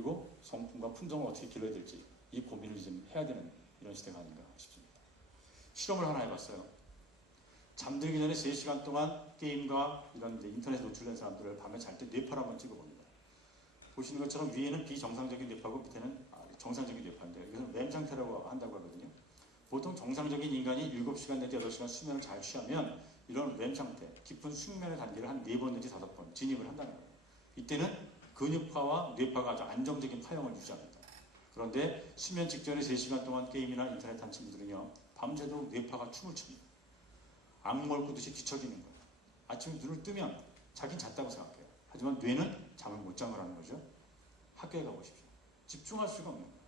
그리고 성품과 품성을 어떻게 길러야 될지 이 고민을 좀 해야 되는 이런 시대가 아닌가 싶습니다. 실험을 하나 해봤어요. 잠들기 전에 3시간 동안 게임과 이런 이제 인터넷에 노출된 사람들을 밤에 잘 때 뇌파를 한번 찍어봅니다. 보시는 것처럼 위에는 비정상적인 뇌파고 밑에는 정상적인 뇌파인데 이것은 렘 상태라고 한다고 하거든요. 보통 정상적인 인간이 7시간 내지 8시간 수면을 잘 취하면 이런 렘 상태, 깊은 숙면의 단계를 한 4번 내지 5번 진입을 한다는 거예요. 이때는 근육파와 뇌파가 아주 안정적인 파형을 유지합니다. 그런데 수면 직전에 3시간 동안 게임이나 인터넷 한 친구들은요, 밤새도록 뇌파가 춤을 춥니다. 악몽을 꾸듯이 뒤척이는 거예요. 아침에 눈을 뜨면 자긴 잤다고 생각해요. 하지만 뇌는 잠을 못 잔 거라는 거죠. 학교에 가보십시오. 집중할 수가 없는 거예요.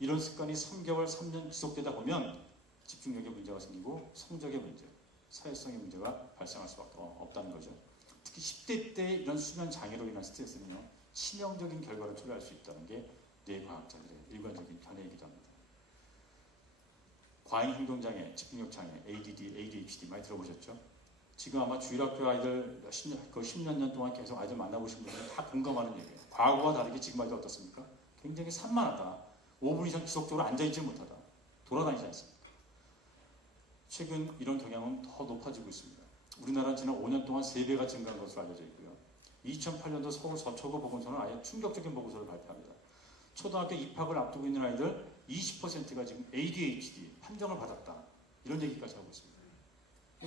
이런 습관이 3개월, 3년 지속되다 보면 집중력에 문제가 생기고 성적의 문제, 사회성의 문제가 발생할 수밖에 없다는 거죠. 특히 10대 때 이런 수면 장애로 인한 스트레스는요, 치명적인 결과를 초래할 수 있다는 게 뇌과학자들의 일관적인 견해이기도 합니다. 과잉행동장애, 집중력장애, ADD, ADHD 많이 들어보셨죠? 지금 아마 주일학교 아이들 10몇 년 동안 계속 아이들 만나보신 분들은 다 공감하는 얘기예요. 과거와 다르게 지금 아이들 어떻습니까? 굉장히 산만하다. 5분 이상 지속적으로 앉아있지 못하다. 돌아다니지 않습니까? 최근 이런 경향은 더 높아지고 있습니다. 우리나라는 지난 5년 동안 3배가 증가한 것으로 알려져 있고요. 2008년도 서울 서초구 보건소는 아예 충격적인 보고서를 발표합니다. 초등학교 입학을 앞두고 있는 아이들 20%가 지금 ADHD 판정을 받았다. 이런 얘기까지 하고 있습니다.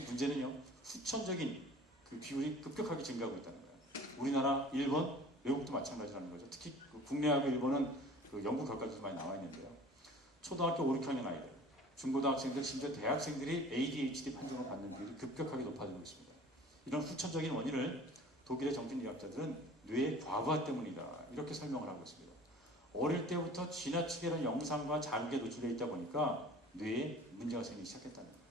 문제는요, 후천적인 그 비율이 급격하게 증가하고 있다는 거예요. 우리나라, 일본, 외국도 마찬가지라는 거죠. 특히 국내하고 일본은 그 연구 결과도 많이 나와 있는데요. 초등학교 5, 6학년 아이들, 중고등학생들, 심지어 대학생들이 ADHD 판정을 받는 비율이 급격하게 높아지고 있습니다. 이런 후천적인 원인을 독일의 정신의학자들은 뇌의 과부하 때문이다. 이렇게 설명을 하고 있습니다. 어릴 때부터 지나치게 이런 영상과 자극에 노출되어 있다 보니까 뇌에 문제가 생기기 시작했다는 거예요.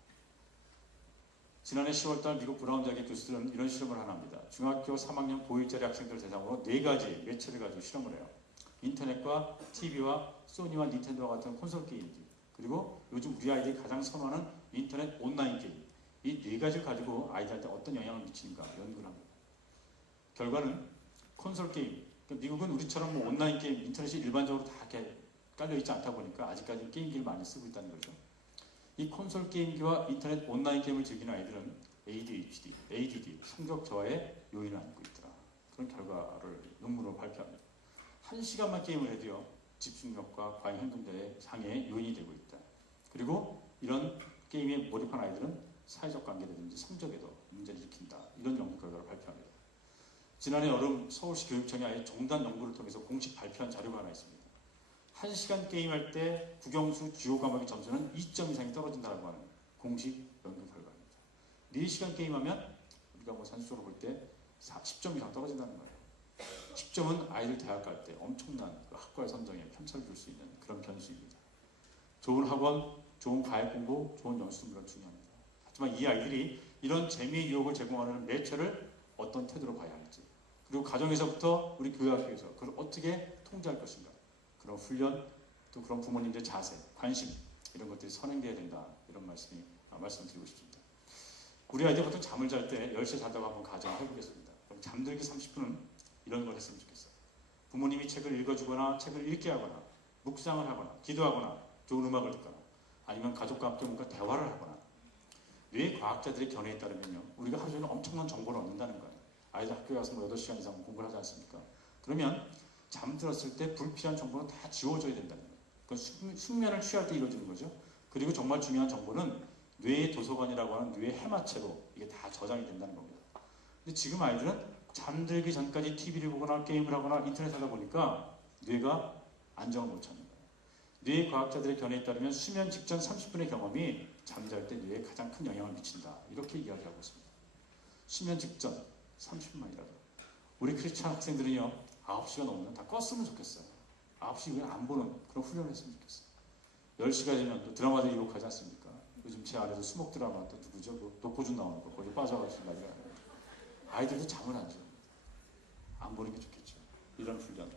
지난해 10월달 미국 브라운 대학의 교수들은 이런 실험을 하나 합니다. 중학교 3학년 고1짜리 학생들 대상으로 4가지 매체를 가지고 실험을 해요. 인터넷과 TV와 소니와 닌텐도와 같은 콘솔 게임기, 그리고 요즘 우리 아이들이 가장 선호하는 인터넷 온라인 게임, 이 4가지를 가지고 아이들한테 어떤 영향을 미치는가 연구를 합니다. 결과는 콘솔 게임, 미국은 우리처럼 뭐 온라인 게임, 인터넷이 일반적으로 다 이렇게 깔려있지 않다 보니까 아직까지 게임기를 많이 쓰고 있다는 거죠. 이 콘솔 게임기와 인터넷 온라인 게임을 즐기는 아이들은 ADHD, ADD, 성격 저하의 요인을 안고 있더라. 그런 결과를 논문으로 발표합니다. 1시간만 게임을 해도요, 집중력과 과잉 행동자의 장애의 요인이 되고 있다. 그리고 이런 게임에 몰입한 아이들은 사회적 관계라든지 성적에도 문제를 일으킨다. 이런 연구 결과를 발표합니다. 지난해 여름 서울시 교육청이 아예 정단 연구를 통해서 공식 발표한 자료가 하나 있습니다. 1시간 게임할 때 국영수 주요 과목의 점수는 2점 이상이 떨어진다고 하는 공식 연구 결과입니다. 4시간 게임하면 우리가 뭐 산수적으로 볼 때 10점 이상 떨어진다는 거예요. 10점은 아이들 대학 갈 때 엄청난 그 학과의 선정에 편차를 줄 수 있는 그런 변수입니다. 좋은 학원, 좋은 과외 공부, 좋은 연수도 물론 중요합니다. 하지만 이 아이들이 이런 재미의 유혹을 제공하는 매체를 어떤 태도로 봐야 할지, 그리고 가정에서부터 우리 교회학교에서 그걸 어떻게 통제할 것인가, 그런 훈련, 또 그런 부모님들의 자세, 관심, 이런 것들이 선행되어야 된다. 이런 말씀드리고 싶습니다. 우리 아이들 보통 잠을 잘 때 10시에 자다고 한번 가정을 해보겠습니다. 그럼 잠들기 30분은 이런 걸 했으면 좋겠어요. 부모님이 책을 읽어주거나 책을 읽게 하거나 묵상을 하거나 기도하거나 좋은 음악을 듣거나 아니면 가족과 함께 뭔가 대화를 하거나. 뇌 과학자들의 견해에 따르면요, 우리가 하루 종일 엄청난 정보를 얻는다는 거예요. 아이들 학교에 가서 뭐 8시간 이상 공부를 하지 않습니까? 그러면 잠들었을 때 불필요한 정보는 다 지워줘야 된다는 거예요. 그건 숙면을 취할 때 이루어지는 거죠. 그리고 정말 중요한 정보는 뇌의 도서관이라고 하는 뇌의 해마체로 이게 다 저장이 된다는 겁니다. 근데 지금 아이들은 잠들기 전까지 TV를 보거나 게임을 하거나 인터넷 하다 보니까 뇌가 안정을 못 찾는 거예요. 뇌 과학자들의 견해에 따르면 수면 직전 30분의 경험이 잠잘 때 뇌에 가장 큰 영향을 미친다. 이렇게 이야기하고 있습니다. 수면 직전 30분만이라도. 우리 크리스찬 학생들은요, 9시가 넘으면 다 껐으면 좋겠어요. 9시 이후에 안 보는 그런 훈련을 했으면 좋겠어요. 10시가 되면 또 드라마들 이록하지 않습니까? 요즘 제 안에서 수목 드라마 또 누구죠? 노포준 나오는 거. 거기 빠져가지고 난리가 나요. 아이들도 잠을 안 잡니다. 안 보는 게 좋겠죠. 이런 훈련.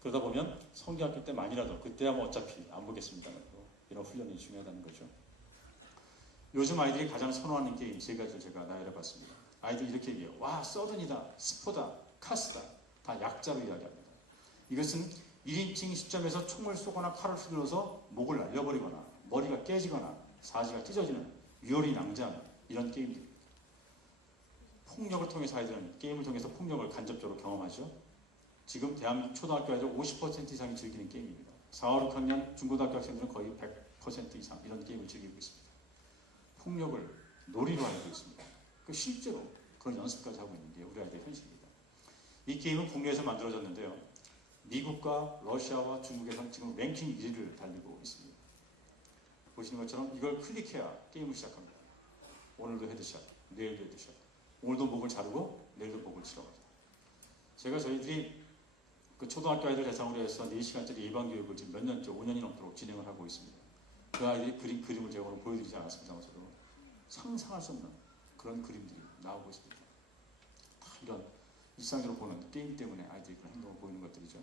그러다 보면 성경학교 때만이라도 그때야 뭐 어차피 안 보겠습니다만 이런 훈련이 중요하다는 거죠. 요즘 아이들이 가장 선호하는 게임 3가지를 제가 나열해봤습니다. 아이들이 이렇게 얘기해요. 와, 서든이다, 스포다, 카스다. 다 약자로 이야기합니다. 이것은 1인칭 시점에서 총을 쏘거나 칼을 휘둘러서 목을 날려버리거나 머리가 깨지거나 사지가 찢어지는 유혈이 낭자하는 이런 게임들입니다. 폭력을 통해서 아이들은 게임을 통해서 폭력을 간접적으로 경험하죠. 지금 대한민국 초등학교 아이들 50% 이상이 즐기는 게임입니다. 4, 5, 6학년 중고등학교 학생들은 거의 100% 이상 이런 게임을 즐기고 있습니다. 폭력을 놀이로 알고 있습니다. 실제로 그런 연습까지 하고 있는 게 우리 아이들의 현실입니다. 이 게임은 국내에서 만들어졌는데요. 미국과 러시아와 중국에서는 지금 랭킹 1위를 달리고 있습니다. 보시는 것처럼 이걸 클릭해야 게임을 시작합니다. 오늘도 헤드샷, 내일도 헤드샷. 오늘도 목을 자르고 내일도 목을 치러갑니다. 제가 저희들이 그 초등학교 아이들 대상으로 해서 4시간짜리 예방교육을 지금 몇 년째, 5년이 넘도록 진행을 하고 있습니다. 그 아이들이 그림을 제가 오늘 보여드리지 않았습니다만 저도 상상할 수 없는 그런 그림들이 나오고 있습니다. 이런 일상적으로 보는 게임 때문에 아이들이 그런 행동을 보이는 것들이죠.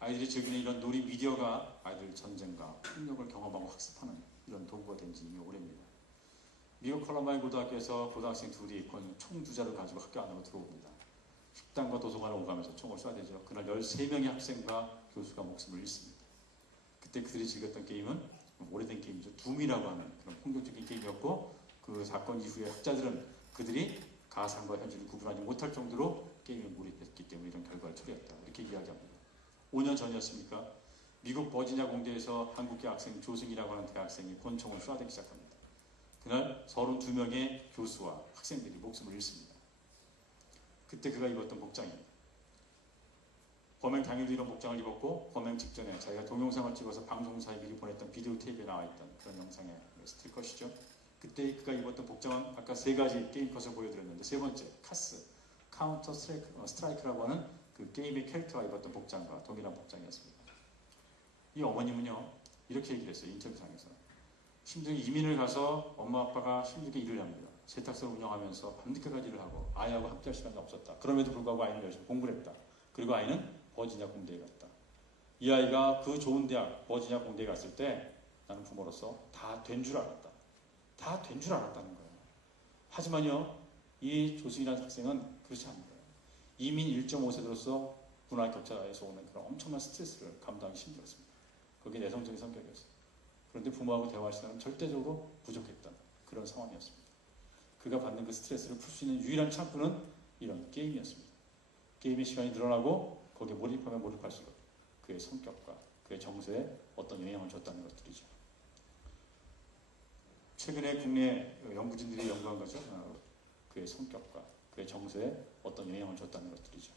아이들이 즐기는 이런 놀이 미디어가 아이들 전쟁과 폭력을 경험하고 학습하는 이런 도구가 된 지 이미 오래입니다. 미국 컬럼바인 고등학교에서 고등학생 둘이 총 2자를 가지고 학교 안으로 들어옵니다. 식당과 도서관을 오가면서 총을 쏴야 되죠. 그날 13명의 학생과 교수가 목숨을 잃습니다. 그때 그들이 즐겼던 게임은 오래된 게임이죠. 둠이라고 하는 그런 폭력적인 게임이었고 그 사건 이후에 학자들은 그들이 가상과 현실을 구분하지 못할 정도로 게임에 몰입했기 때문에 이런 결과를 초래했다. 이렇게 이야기합니다. 5년 전이었습니까? 미국 버지니아 공대에서 한국계 학생 조승이라고 하는 대학생이 권총을 쏴대기 시작합니다. 그날 32명의 교수와 학생들이 목숨을 잃습니다. 그때 그가 입었던 복장입니다. 범행 당일도 이런 복장을 입었고 범행 직전에 자기가 동영상을 찍어서 방송사에 미리 보냈던 비디오 테이프에 나와 있던 그런 영상의 스틸컷이죠. 그때 그가 입었던 복장은 아까 3가지 게임 컷을 보여드렸는데 세 번째 카스, 카운터 스트라이크라고 하는 그 게임의 캐릭터가 입었던 복장과 동일한 복장이었습니다. 이 어머님은요 이렇게 얘기를 했어요. 인터뷰상에서. 힘들게 이민을 가서 엄마 아빠가 힘들게 일을 합니다. 세탁소를 운영하면서 밤늦게까지 일을 하고 아이하고 함께할 시간이 없었다. 그럼에도 불구하고 아이는 열심히 공부를 했다. 그리고 아이는 버지니아 공대에 갔다. 이 아이가 그 좋은 대학 버지니아 공대에 갔을 때 나는 부모로서 다 된 줄 알았다. 다 된 줄 알았다는 거예요. 하지만요 이 조승이라는 학생은 그렇지 않은 거예요. 이민 1.5세로서 문화 격차에서 오는 그런 엄청난 스트레스를 감당하기 힘들었습니다. 그게 내성적인 성격이었어요. 그런데 부모하고 대화할 시간은 절대적으로 부족했던 그런 상황이었습니다. 그가 받는 그 스트레스를 풀 수 있는 유일한 창구는 이런 게임이었습니다. 게임의 시간이 늘어나고 거기에 몰입하면 몰입할수록 그의 성격과 그의 정서에 어떤 영향을 줬다는 것들이죠. 최근에 국내 연구진들이 연구한 거죠. 그의 성격과 그의 정서에 어떤 영향을 줬다는 것들이죠.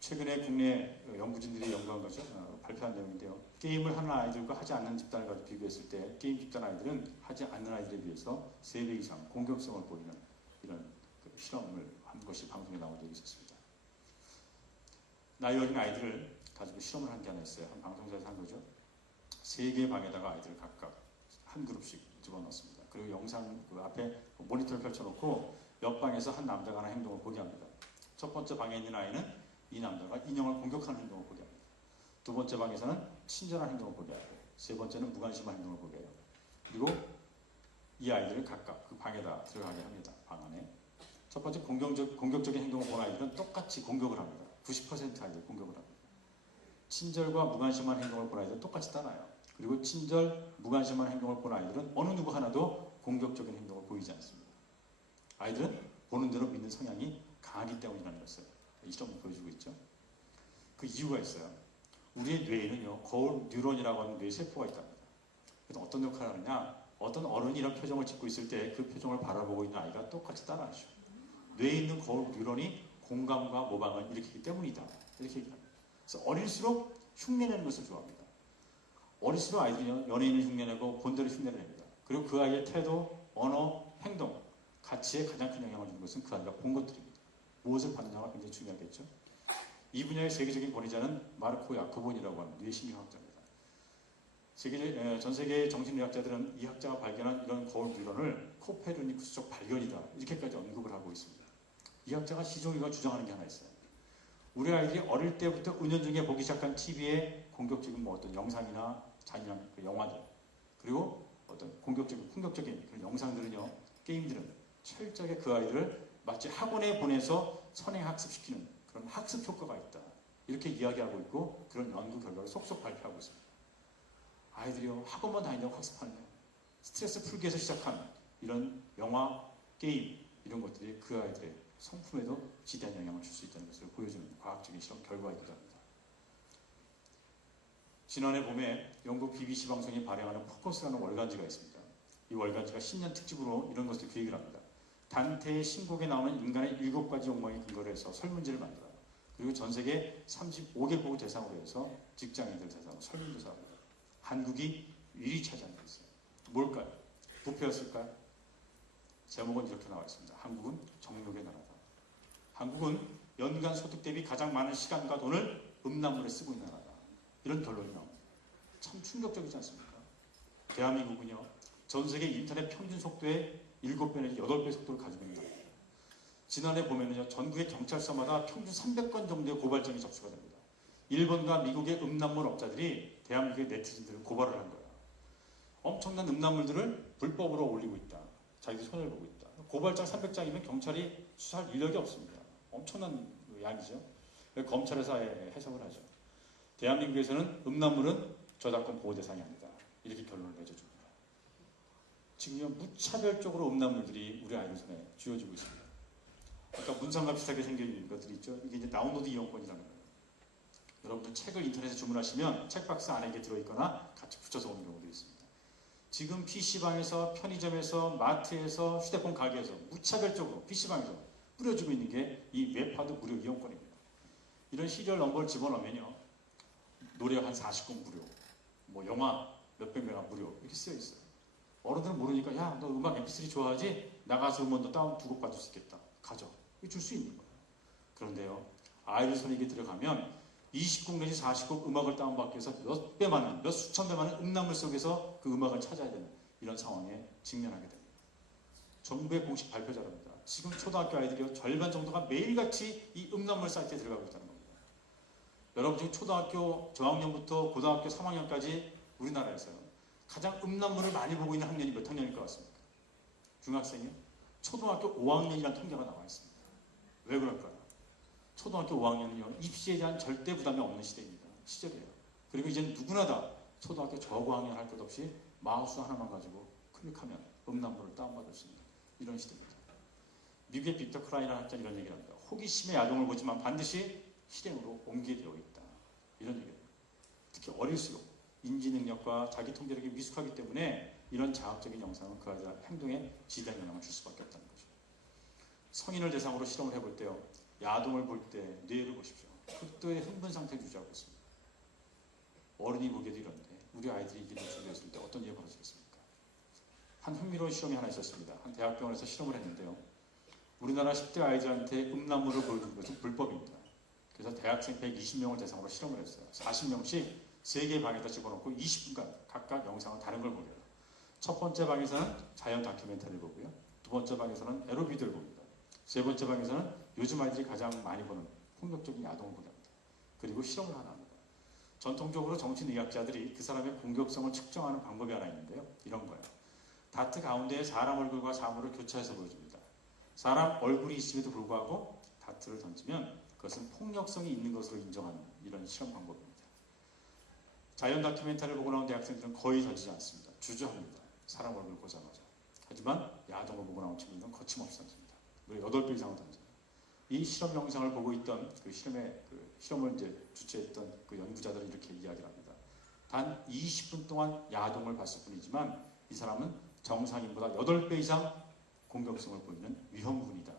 최근에 국내 연구진들이 연구한 거죠. 발표한 내용인데요. 게임을 하는 아이들과 하지 않는 집단을 가지고 비교했을 때 게임 집단 아이들은 하지 않는 아이들에 비해서 3배 이상 공격성을 보이는 이런 실험을 한 것이 방송에 나온 적이 있었습니다. 나이 어린 아이들을 가지고 실험을 한 게 하나 있어요. 한 방송사에서 한 거죠. 3개의 방에다가 아이들을 각각 한 그룹씩 집어넣습니다. 그리고 영상 그 앞에 모니터를 펼쳐놓고 옆 방에서 한 남자가 하는 행동을 보게 합니다. 첫 번째 방에 있는 아이는 이 남자가 인형을 공격하는 행동을 보게 합니다. 두 번째 방에서는 친절한 행동을 보게 하고 세 번째는 무관심한 행동을 보게 해요. 그리고 이 아이들을 각각 그 방에다 들어가게 합니다. 방 안에. 첫 번째 공격적인 행동을 본 아이들은 똑같이 공격을 합니다. 90% 아이들 공격을 합니다. 친절과 무관심한 행동을 본 아이들은 똑같이 따라요. 그리고 친절, 무관심한 행동을 본 아이들은 어느 누구 하나도 공격적인 행동을 보이지 않습니다. 아이들은 보는 대로 믿는 성향이 강하기 때문이라는 것을 이 실험을 보여주고 있죠. 그 이유가 있어요. 우리의 뇌에는요, 거울 뉴런이라고 하는 뇌 세포가 있답니다. 그래서 어떤 역할을 하느냐, 어떤 어른이 이런 표정을 짓고 있을 때 그 표정을 바라보고 있는 아이가 똑같이 따라하죠. 뇌에 있는 거울 뉴런이 공감과 모방을 일으키기 때문이다. 이렇게 얘기합니다. 그래서 어릴수록 흉내내는 것을 좋아합니다. 어릴수록 아이들이 연예인을 흉내내고 본대로 흉내를 냅니다. 그리고 그 아이의 태도, 언어, 행동, 가치에 가장 큰 영향을 주는 것은 그 아이가 본 것들입니다. 무엇을 봤느냐가 굉장히 중요하겠죠. 이 분야의 세계적인 권위자는 마르코 야코본이라고 하는 뇌심리학자입니다. 전 세계의 정신의학자들은 이 학자가 발견한 이런 거울 뉴런을 코페르니쿠스적 발견이다. 이렇게까지 언급을 하고 있습니다. 이 학자가 시종일관 주장하는 게 하나 있어요. 우리 아이들이 어릴 때부터 은연중에 보기 시작한 TV에 공격적인 어떤 영상이나 잔인한 그 영화들, 그리고 어떤 폭력적인 그런 영상들은요, 게임들은 철저하게 그 아이들을 마치 학원에 보내서 선행학습시키는 그런 학습 효과가 있다. 이렇게 이야기하고 있고 그런 연구 결과를 속속 발표하고 있습니다. 아이들이요, 학원만 다닌다고 학습하느냐. 스트레스 풀기 위해서 시작한 이런 영화, 게임 이런 것들이 그 아이들의 성품에도 지대한 영향을 줄 수 있다는 것을 보여주는 과학적인 실험 결과이기도 합니다. 지난해 봄에 영국 BBC 방송이 발행하는 포커스라는 월간지가 있습니다. 이 월간지가 신년 특집으로 이런 것을 기획을 합니다. 단테의 신곡에 나오는 인간의 7가지 욕망에 근거를 해서 설문지를 만들어요. 그리고 전 세계 35개국을 대상으로 해서 직장인들 대상으로 설문조사합니다. 한국이 1위 차지하는 게 있어요. 뭘까요? 부패였을까요? 제목은 이렇게 나와 있습니다. 한국은 정욕의 나라다. 한국은 연간 소득 대비 가장 많은 시간과 돈을 음란물에 쓰고 있는 나라다. 이런 결론이 나옵니다. 참 충격적이지 않습니까? 대한민국은요, 전 세계 인터넷 평균 속도의 7배 내지 8배 속도를 가지고 있는 나라입니다. 지난해 보면요, 전국의 경찰서마다 평균 300건 정도의 고발장이 접수가 됩니다. 일본과 미국의 음란물 업자들이 대한민국의 네티즌들을 고발을 한 거예요. 엄청난 음란물들을 불법으로 올리고 있다. 자기들 손해를 보고 있다. 고발장 300장이면 경찰이 수사할 인력이 없습니다. 엄청난 양이죠. 검찰에서 해석을 하죠. 대한민국에서는 음란물은 저작권 보호 대상이 아니다. 이렇게 결론을 내줘줍니다. 지금요, 무차별적으로 음란물들이 우리 아이들 손에 쥐어지고 있습니다. 아까 문상과 비슷하게 생긴 것들이 있죠. 이게 이제 다운로드 이용권이라는 거예요. 여러분들 책을 인터넷에 주문하시면 책박스 안에 이게 들어있거나 같이 붙여서 오는 경우도 있습니다. 지금 PC방에서, 편의점에서, 마트에서, 휴대폰 가게에서 무차별적으로 PC방에서 뿌려주고 있는 게 이 웹하드 무료 이용권입니다. 이런 시리얼 넘버를 집어넣으면요, 노래 한 40곡 무료, 뭐 영화 몇백 메가 무료 이렇게 쓰여 있어요. 어른들은 모르니까 야, 너 음악 mp3 좋아하지? 나가서 음원도 다운 2곡 받을 수 있겠다. 가져. 이거 줄 수 있는 거예요. 그런데요, 아이들 손에 이게 들어가면 20곡 내지 40곡 음악을 다운받기 위해서 몇 배 많은, 몇 수천 배 많은 음란물 속에서 그 음악을 찾아야 되는 이런 상황에 직면하게 됩니다. 정부의 공식 발표 자료입니다. 지금 초등학교 아이들이 절반 정도가 매일같이 이 음란물 사이트에 들어가고 있다는 겁니다. 여러분, 지금 초등학교 저학년부터 고등학교 3학년까지 우리나라에서요, 가장 음란물을 많이 보고 있는 학년이 몇 학년일 것 같습니까? 중학생이요? 초등학교 5학년이라는 통계가 나와 있습니다. 왜 그럴까요? 초등학교 5학년은요, 입시에 대한 절대 부담이 없는 시절이에요. 그리고 이제는 누구나 다 초등학교 저고학년 할 것 없이 마우스 하나만 가지고 클릭하면 음란물을 다운받을 수 있는 이런 시대입니다. 미국의 빅터 크라이라는 학자는 이런 얘기를 합니다. 호기심의 야동을 보지만 반드시 실행으로 옮기게 되어 있다. 이런 얘기입니다. 특히 어릴수록 인지 능력과 자기 통제력이 미숙하기 때문에 이런 자극적인 영상은 그 아이들 행동에 지대한 영향을 줄 수밖에 없다는 거죠. 성인을 대상으로 실험을 해볼 때요, 야동을 볼 때 뇌를 보십시오. 극도의 흥분 상태를 유지하고 있습니다. 어른이 보기에도 이런데 우리 아이들이 이게 노출되었을 때 어떤 일이 벌어지겠습니까? 한 흥미로운 실험이 하나 있었습니다. 한 대학병원에서 실험을 했는데요, 우리나라 10대 아이들한테 음란물을 보여주는 것은 불법입니다. 그래서 대학생 120명을 대상으로 실험을 했어요. 40명씩 3개의 방에다 집어넣고 20분간 각각 영상을 다른 걸 보게 해요. 첫 번째 방에서는 자연 다큐멘터리를 보고요, 두 번째 방에서는 에로 비디오를 봅니다. 세 번째 방에서는 요즘 아이들이 가장 많이 보는 폭력적인 야동을 보게 합니다. 그리고 실험을 하나 합니다. 전통적으로 정신의학자들이 그 사람의 공격성을 측정하는 방법이 하나 있는데요, 이런 거예요. 다트 가운데에 사람 얼굴과 사물을 교차해서 보여줍니다. 사람 얼굴이 있음에도 불구하고 다트를 던지면 그것은 폭력성이 있는 것으로 인정하는 이런 실험 방법입니다. 자연 다큐멘터리를 보고 나온 대학생들은 거의 던지지 않습니다. 주저합니다. 사람 얼굴을 보자마자. 하지만 야동을 보고 나온 친구들은 거침없이 던집니다. 무려 8배 이상을 던져요. 이 실험 영상을 보고 있던 그 실험을 이제 주최했던 그 연구자들은 이렇게 이야기를 합니다. 단 20분 동안 야동을 봤을 뿐이지만 이 사람은 정상인보다 8배 이상 공격성을 보이는 위험군이다.